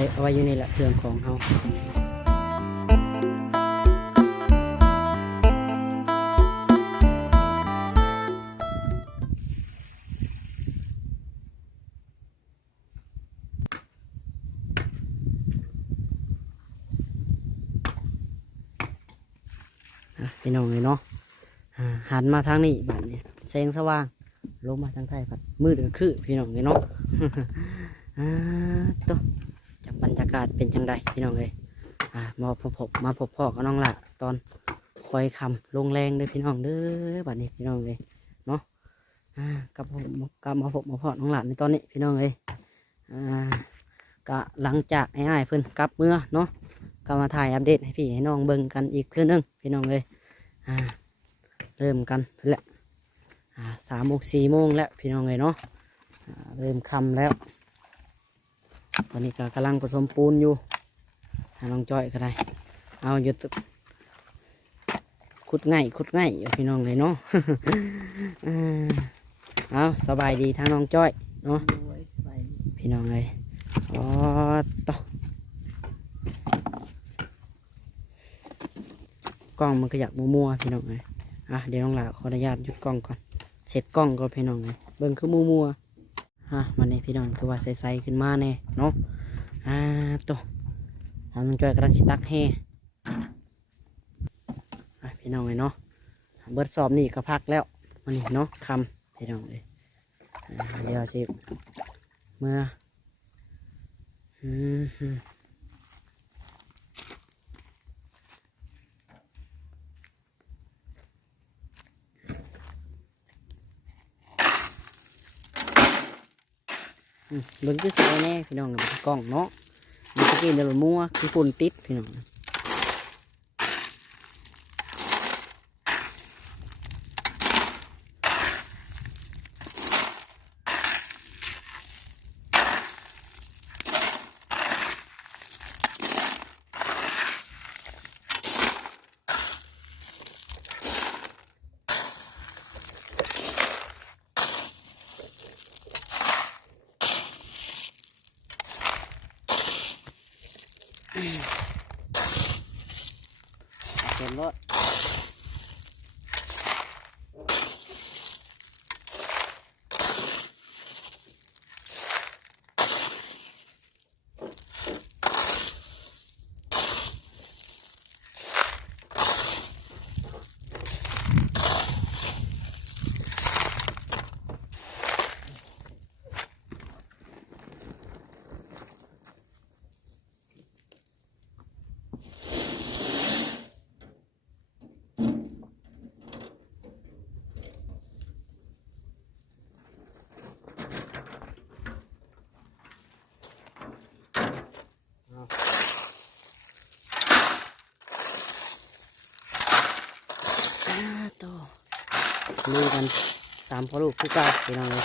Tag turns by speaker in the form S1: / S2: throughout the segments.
S1: ไปเอาไว้อยู่ในละเครื่องของเขาอะพี่น้องเลยเนาะหันมาทางนี้บัดนี้แสงสว่างลงมาทางไทยผัดมืดก็คือ พี่น้องเลยเนาะ อ่าตัว รยากาศเป็นจังไดพี่น้องเลยอ่ามาพบพบมาพบพ่อกับน้องหละตอนคอยคำลงแรงเด้อพี่น้องเด้อบัดนี้พี่น้องเลยเนาะอ่ากลับผมกลับมาพบมาพ่อน้องหลานในตอนนี้พี่น้องเลยอ่าก็หลังจากไอ้อ้ายเพิ่นกลับเมื่อเนาะก็มาถ่ายอัปเดตให้พี่ให้น้องเบิ่งกันอีกเทื่อนึงพี่น้องเลยอ่าเริ่มกันแหละอ่าสามโมงสี่โมงแล้วพี่น้องเลยเนาะเริ่มคำแล้ว ตอนนี้ก็กำลังผสมปูนอยู่หาน้องจ้อยก็ได้ เอาอยู่ขุดง่ายขุดง่ายอยู่พี่น้องเลยเนาะเอาสบายดีทางน้องจ้อยเนาะพี่น้องเลยอ๋อต่อกล้องมันก็อยากมัวๆพี่น้องเลยอะเดี๋ยวน้องหลาขออนุญาตหยุดกล้องก่อนเสร็จกล้องก็พี่น้องเลยเบิ่งคือมัวมัวๆ ฮะมันนี่พี่น้องคือว่าใสๆขึ้นมาแน่เนาะอ่าตัวเอาน้องจอยกำลังสิตักแห่พี่น้องเลยเนาะเบิดสอบนี่ก็พักแล้วมันนี่เนาะคำพี่น้องเลยเดี๋ยวสิเมื่ออืม เบิ่งคือสวยแน่พี่น้องกับกล้องเนาะมันจะกินเดี๋ยวมัวคือฝุ่นติดพี่น้อง เห็นรถ อ่าโตลุยกันสามพอลูกคือเก้าพี่น้องเลย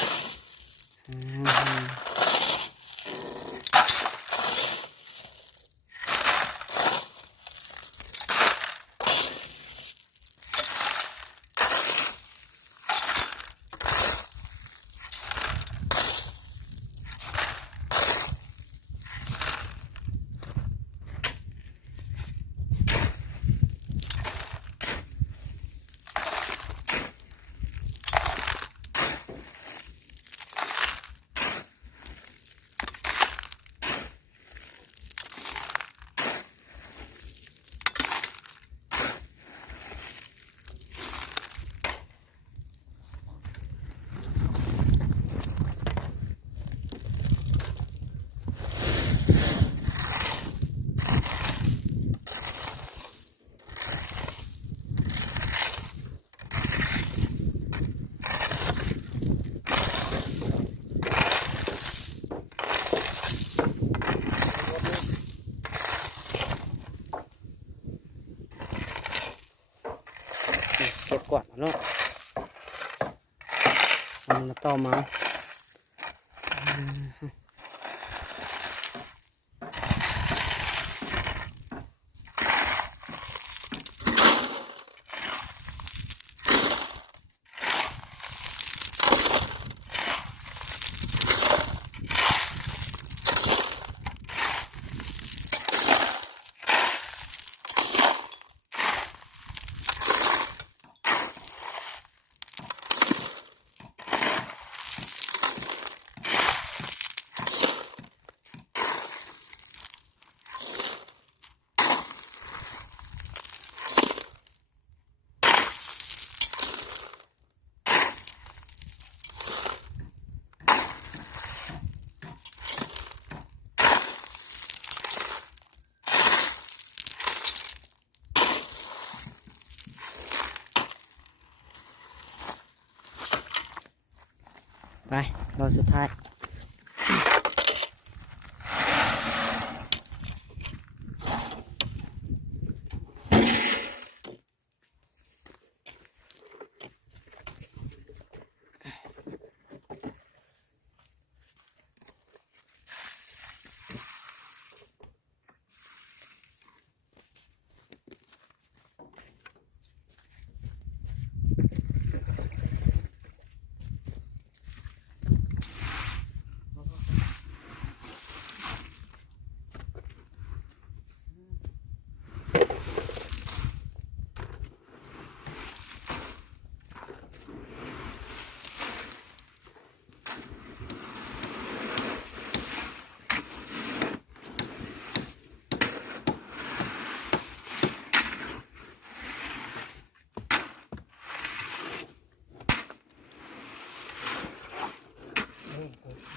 S1: อ่าเก็บกวาดมาเนาะ มันมาต่อมา ไปรอบสุดท้าย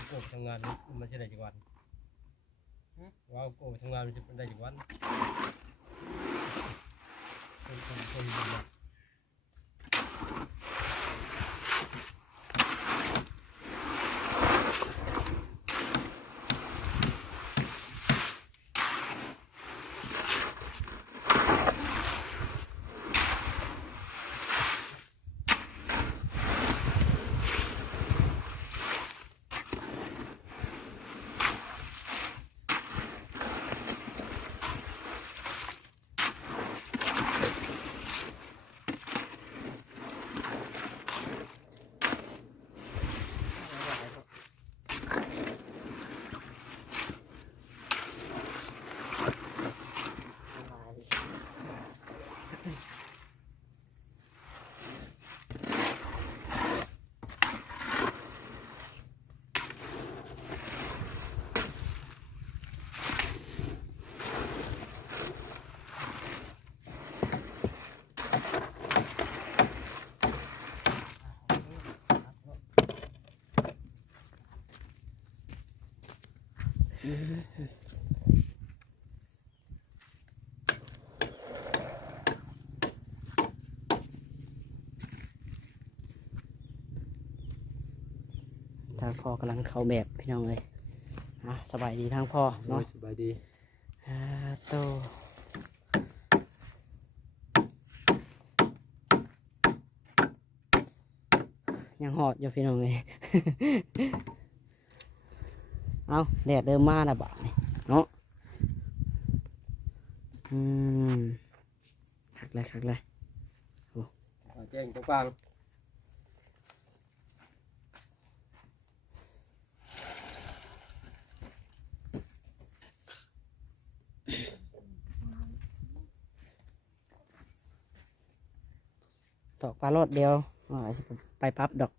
S2: โกบทำงานมันจะได้กี่วันว้าวโกบทำงานมันจะได้กี่วันคนคนคน
S1: พ่อกำลังเข้าแบบพี่น้องเลยอะสบายดีทางพ่อเนาะ
S2: สบายดี
S1: อ่าโตยังหอดอยู่พี่น้องเลย เอาแดดเริ่มมาแล้วบ่านี่เนาะ อืมคักเลยคักเลย
S2: แจ้งตรงกลาง
S1: อกปลาโลดเดียวอ๋อสิไปปรั๊บดอก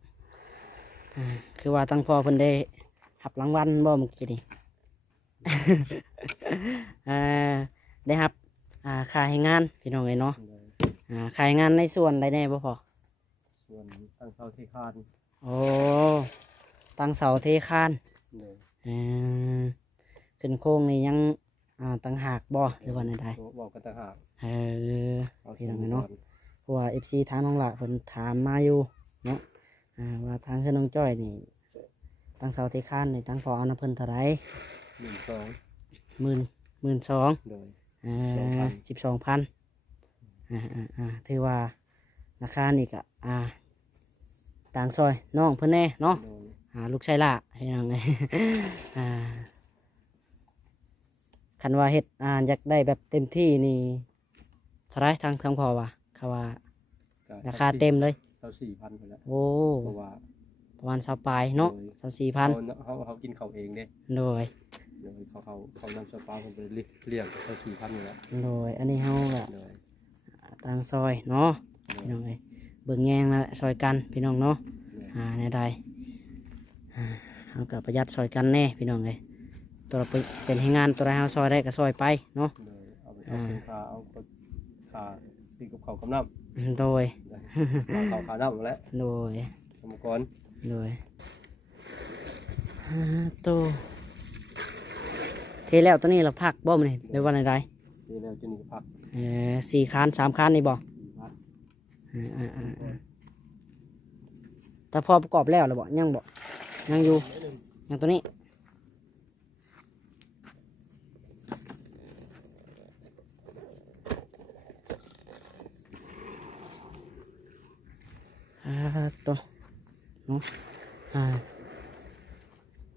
S1: อ่าคือว่าตั้งพ่อเพิ่นได้หับรางวัลบ่เมื่อกี้นี่อ่าได้หับอ่าค่าให้งานพี่น้องเอ้ยเนาะอ่าค่าให้งานในส่วนใดแน่บ่พอ
S2: ส่วนตั้งเสาที่คาน
S1: โอ้ตั้งเสาเทคาน
S2: เลย
S1: อ่าขึ้นโค้งนี่ยังอ่าตั้งหากบ่หรือว่าใด
S2: บอกกันต่างหาก
S1: ๆเออ
S2: เอา
S1: พี่น้องเนาะเพ ราะว่าเอฟซีทางน้องละเพิ่นถามมาอยู่เนาะอ่าว่าทางเพื่อนน้องจ้อยนี่ตั้งเสาเทคานนี่ตั้งพอเอาน้ำเพิ่นเท่าไร
S2: หนึ่งสอง
S1: หมื่นหมื่นสอง
S2: โดย
S1: อ่า
S2: 12,000
S1: สิบสองพันอ่าอ่าอ่าถือว่าราคานี่ก็อ่า ต่างซอยน้องเพิ่นแน่เนาะ
S2: โดย
S1: อ่าลูกชายละให้น้องไง อ่าคันว่าเฮ็ดอ่าอยากได้แบบเต็มที่นี่เท่าไรทางทางพอว่า เขาว่า ราคาเต็มเลย
S2: เสาสี่พันไปแล้ว
S1: โอ้
S2: เพราะว่า
S1: ประมาณสปลายเนาะ
S2: โดย
S1: สามสี่พัน
S2: เขาเขาเขากินเขาเองเด้
S1: โดย
S2: โดยเขาเขาเขานำสปาผมไปเลี้ยงเสาสี่พันอยู่แล้ว
S1: โดยอันนี้เฮาก็
S2: โดย
S1: ต่างซอยเนาะพี่น้องเอ้ยเบิ่งแยงละซอยกันพี่น้องเนาะอ่าในใดอ่าเฮาก็ประหยัดซอยกันแน่พี่น้องเอ้ยตัวเราเป็นเป็นให้งานตัวเราเฮาซอยได้ก็ซอยไปเนาะ
S2: โดยเอาไปเอาเป็นขาเอาขา ตีกับเขากำน้ำ
S1: โดย
S2: ขาเขาขาน้ำหมดแล้ว
S1: โดย
S2: สมกร
S1: โดยอ่าตัวเทแล้วตัวนี้เราพักบ่มนี่หรือว่าในใด
S2: ทีแล้วจะนี่ก็พัก
S1: เออสี่คานสามคานนี่บ่
S2: สี่พัน
S1: อ่าอ่าอ่าอ่าแต่พอประกอบแล้วหรือบ่ยังบ่
S2: พ
S1: ยังอยู่
S2: นิดนึง
S1: ยังตัวนี้ อ่าตัวเนาะอ่า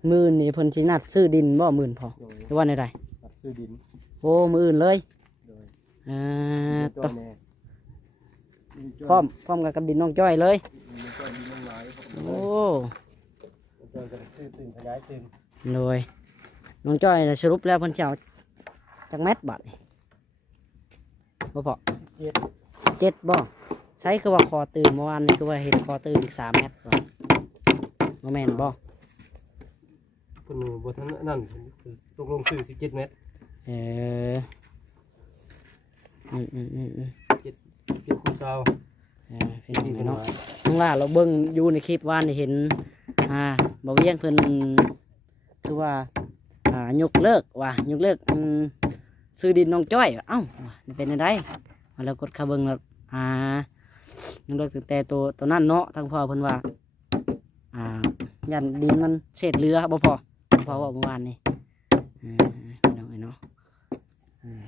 S1: หมื่นนี่เพิ่นสินัดซื้อดินบ่หมื่นพอ
S2: โดย
S1: หรือว่าในใด
S2: ตัดซื้อดิน
S1: โอ้มืออื่นเลย
S2: โดย
S1: อ่า
S2: จ้
S1: ตั
S2: อ
S1: วย
S2: แน่
S1: พร้อมพร้อมกับกับดินน้องจ้อยเลย
S2: มีจ้อยมีน้องไม้
S1: โอ้
S2: จ้อยจะซื้อตื่นขยายตื่น
S1: เลยน้องจ้อยน่ะสรุปแล้วเพิ่นสิเจ้าจักแมตรบาทนี่บ่พอ
S2: เจ็ด
S1: เจ็ดบ่ ใช้คือว่าคอตื่นเมื่อวานนี่คือว่าเห็นคอตื่นอีกสามเมตรบ่บ่แม่นบ่
S2: คนหนึ่งบนทั้งนั่นคือตกลงซื้อสิบเจ็ดเมตร
S1: เอออืมอืมอืมอืม
S2: เจ็ดคูณเช้า
S1: เออพี่น้อง
S2: ที่
S1: พี่
S2: เนาะ
S1: เนาะน้องล่าเราเบิ่งอยู่ในคลิปว่านนี่เห็นอ่าบ่เวียงเพิ่นคือว่าอ่ายกเลิกว่ายกเลิกอืมซื้อดินน้องจ้อยว่ะเอ้าว่ะมันเป็นอะไรมาแล้วกดเข้าเบิ่งแล้วอ่า ยกเลิกตั้งแต่ตัวตัวนั้นเนาะทางพ่อเพิ่นว่า อ่า ยันดินมันเศษเรือบ่พอทางพ่อว่าเมื่อวานนี่อ่าพี่น้องเอ้ยเนาะอ่า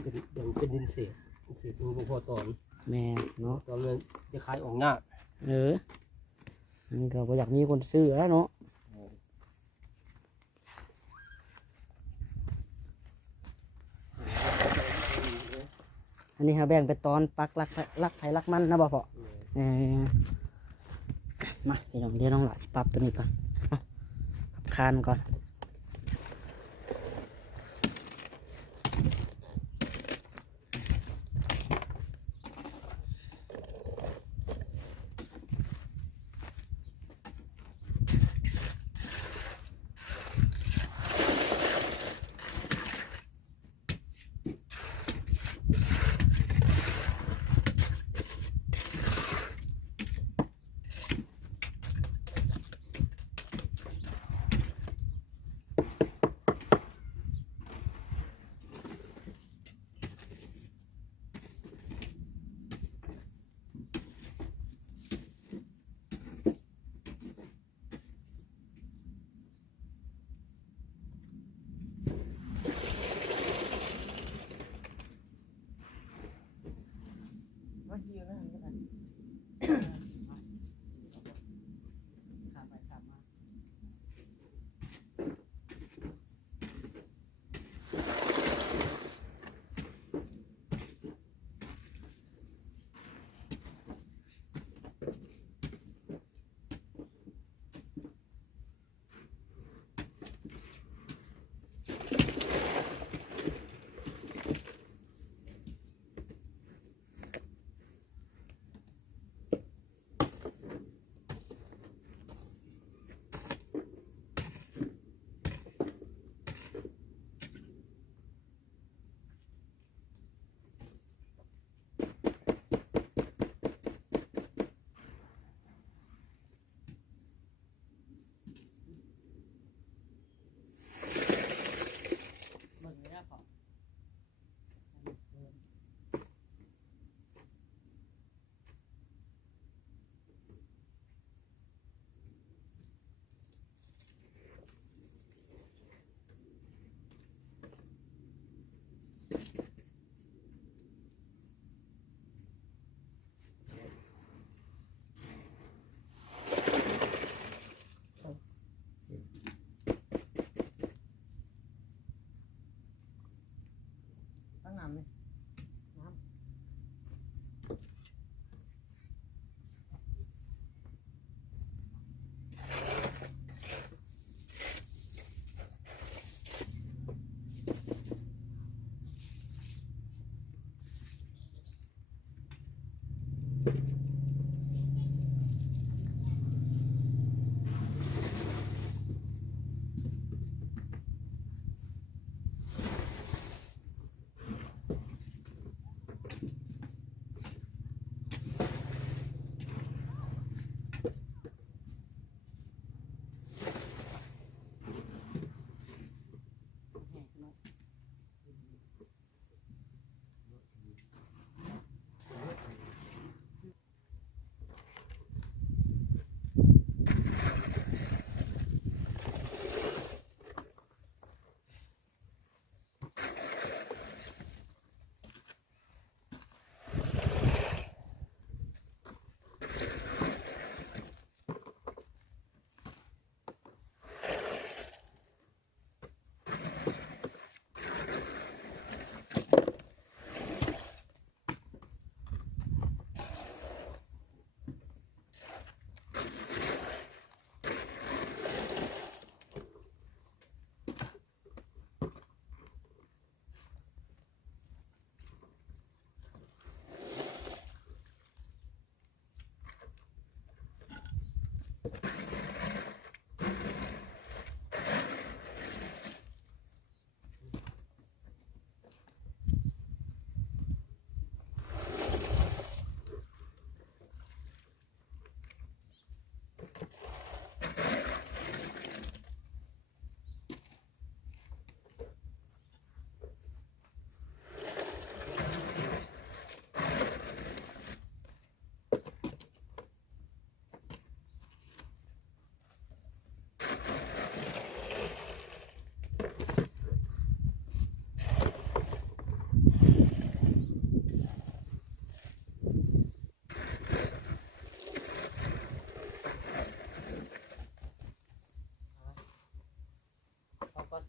S2: เป็นอย่างเป็นดินเศษเศษดูพอตอน
S1: แม่เนาะ
S2: ตอนนั้นจะขายออกหน้า
S1: เออมันก็บ่อยากมีคนซื้อแล้วเนาะ นนี้เขาแบ่งเป็นตอนปักลักลักไผลักมันนะบ่พอเออมาพี่น้องเดี๋ยวน้องหละสิปรับตัวนี้ก่อนเอาปรับคานก่อน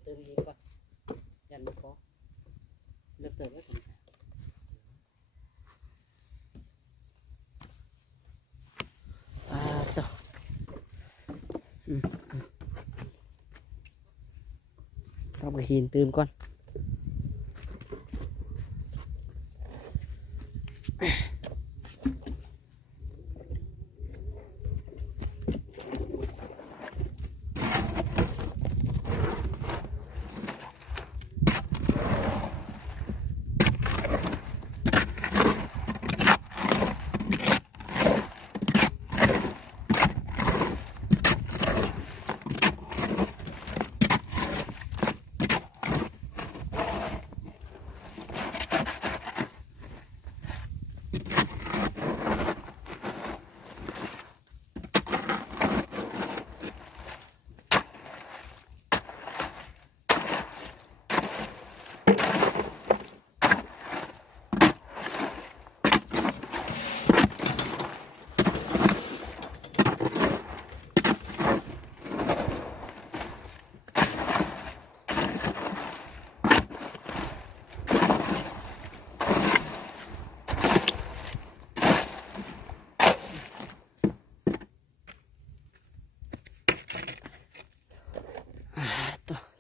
S1: เติมอีกก่อนยันบ่พอเลิกเ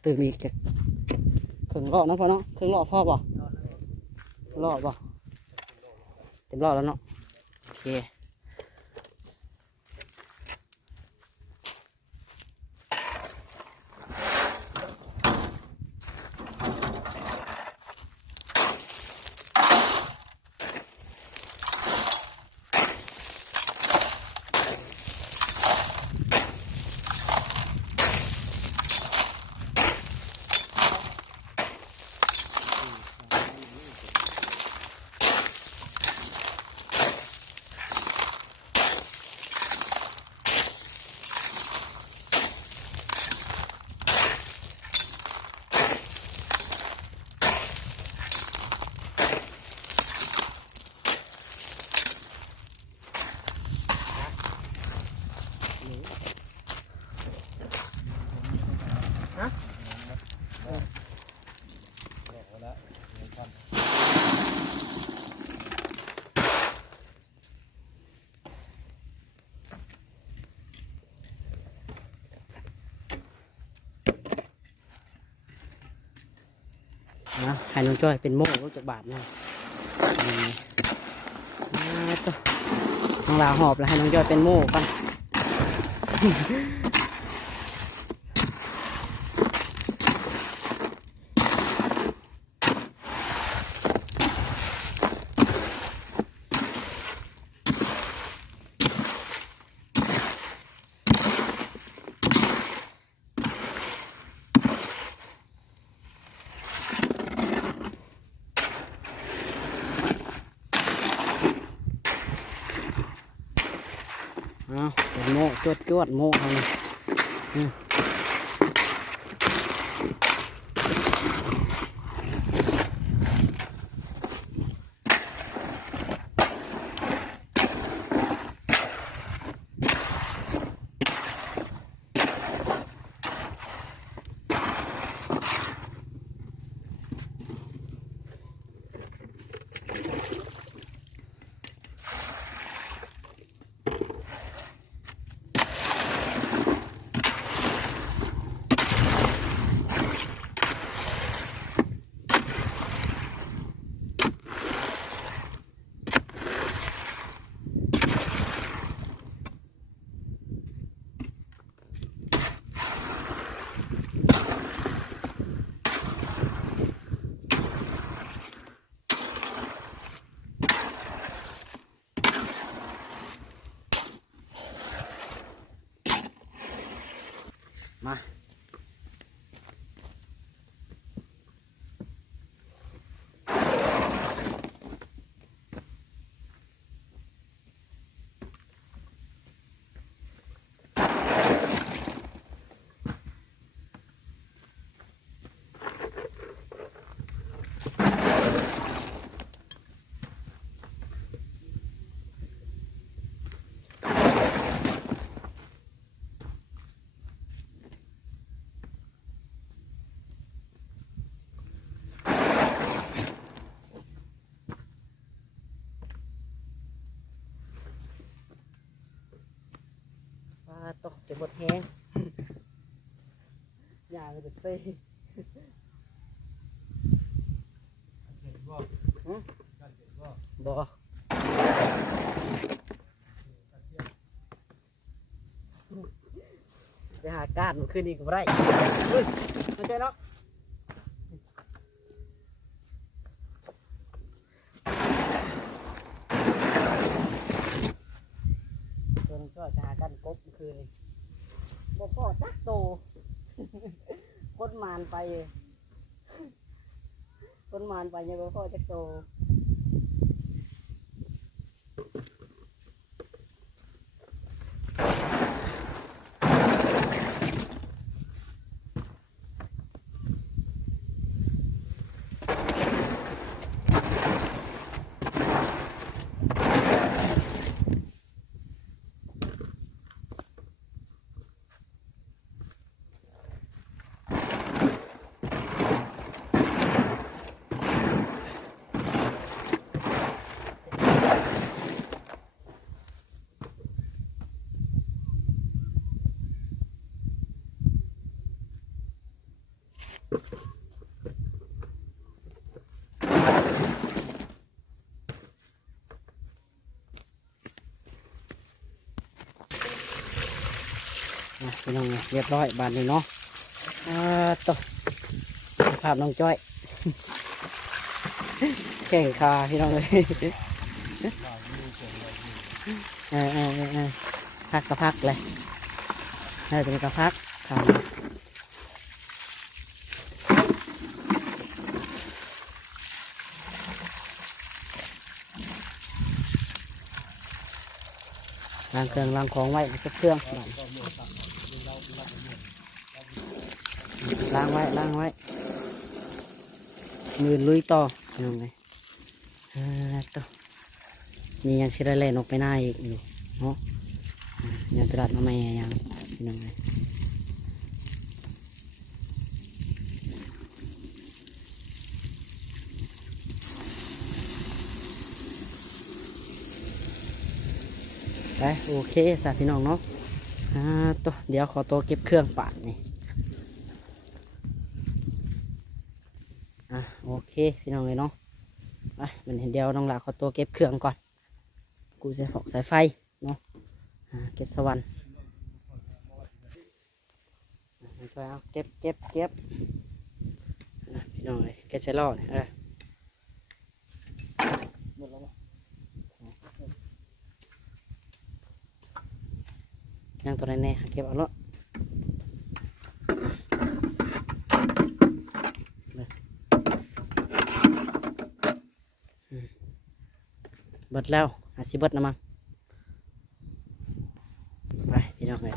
S1: ติมแล้วถึงอ่าต่ออืมอืมต้องไปหินเติมก่อนอีกเครื่องรอบนะพ่อเนาะเครื่องรอบพ่อบ่รอบบ่เต็มรอบแล้วเนาะโอเคนะ ให้น้องจ้อยเป็นโม่รู้จักบาทเนี่ยอืมอ่าต่อน้องลาหอบแล้วให้น้องจ้อยเป็นโม่กัน จวดจวดโม่ทางนี้อื จะหมดแห้งยาเลยเซ่
S2: เจ็บบ่การเจ็บบ่
S1: บ่ไปหาการมันขึ้นอีกบ่ได้เฮ้ยมันใจเนาะตัวนึงก็จะหากันกบเมื่อคืนนี่บ่พอจักโต คน มานไปคนมานไปยังบ่พ่อจะโต พี่น้องเรียบร้อยบานนี้เนาะอ่าต่อภาพน้องจ้อยแข่งขาพี่น้องเลยเออเออเออพักก็พักเลยเออจะมีก็พักทำล้างเครื่องล้างของไว้เก็บเครื่องบัด ล้างไว้ล้างไว้มือลุยต่อพี่น้องเลยเออต่อมียังชิได้เล่นออกไปหน้าอีกอยู่เนาะอ่ายังตลาดมาแม่ยังพี่น้องไปโอเคสาพี่น้องเนาะอ่าตัวเดี๋ยวขอตัวเก็บเครื่องปาดนี่อะโอ เคพี่น้องเลยเนาะไปมันเห็นเดียวน้องหลาขอตัวเก็บเครื่องก่อน กูจะหอกสายไฟเนาะเก็บสวรรค์อ่าช่วยเอาเก็บเก็บเก็บพี่น้องเลยเก็บใช้รอดเออหมดแล้วบ่ยังตัวไหนแน่เก็บเอาละเลยอืมเบิดแล้วอาสิเบิดนะมั้งไปพี่น้องเลย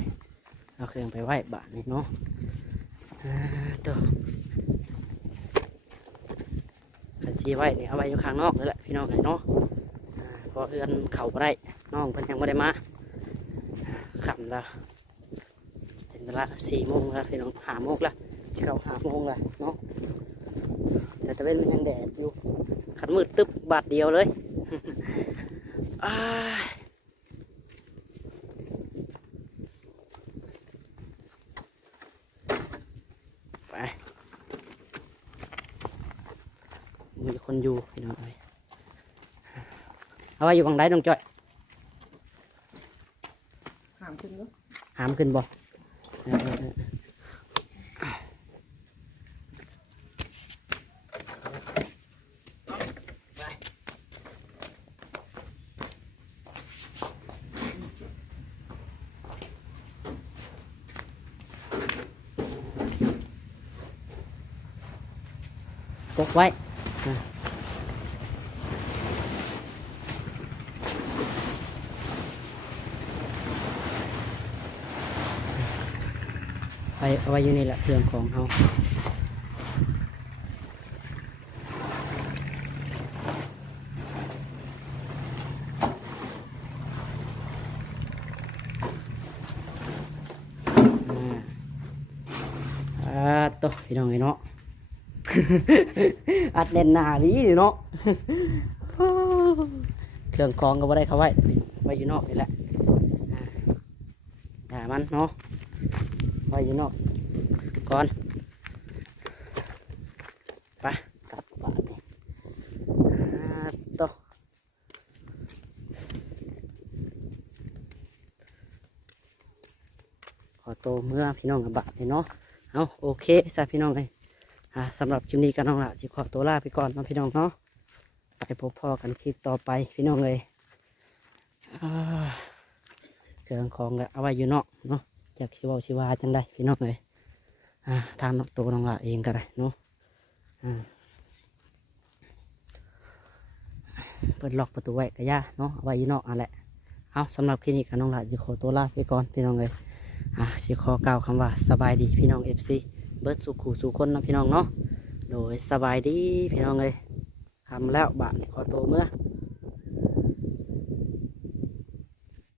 S1: เอาเครื่องไปไหว้บาทนี่เนาะตัวขันซีไหว้เนี่ยเอาไว้อยู่ข้างนอกเลยแหละพี่น้องเลยเนาะอ่าเพอเอื้อนเข่าบ่ได้น้องเพิ่นยังไม่ได้มาขับละเป็นเวลาสี่โมงแล้วพี่น้องห้าโมงละจะเขาห้าโมงละเนาะแต่ตะเว้นมันยังแดดอยู่ขันมืดตึ๊บบาทเดียวเลย ไปมีคนอยู่พี่น้องเอ้ยเอาไว้อยู่บังไดน้องจ้อย
S3: หามขึ้นเนาะ
S1: หามขึ้นบ่เออเออเออ กกไว้ไปเอาไว้อยู่นี่แหละเครื่องของเขาอ่าตัวพี่น้องไอ้เนาะ อัดเน่นหนาลีนี่เนาะเครื่องกรองก็บ่ได้เข้าไว้ไว้อยู่นอกนี่แหละอ่าอย่ามันเนาะไว้อยู่เนาะก่อนไปกลับบ้านนี่อ่าโตขอโตเมื่อพี่น้องกับบานเนาะเอาโอเคจ้าพี่น้องเลย อ่าสำหรับคลิปนี้กันน้องละสิขอตัวลาไปก่อนนะพี่น้องเนาะไปพบพ่อกันคลิปต่อไปพี่น้องเลยเครื่องของก็เอาไว้อยู่เนอกเนาะจากชิวาชิวาจังได้พี่น้องเลยอ่าทางนอกตัวน้องละเองก็ได้เนาะอ่าเปิดล็อกประตูไว้ก็ย่าเนาะเอาไว้อยู่นอกอันแหละเอาสำหรับคลินิกกับน้องละจะขอตัวลาไปก่อนพี่น้องเลยอ่าสิขอกล่าวคำว่าสบายดีพี่น้องเอฟซี เบิดสุขูสุคนนะพี่น้องเนาะโดยสบายดีพี่น้องเลยคำแล้วบาทขอตัวเมื่อ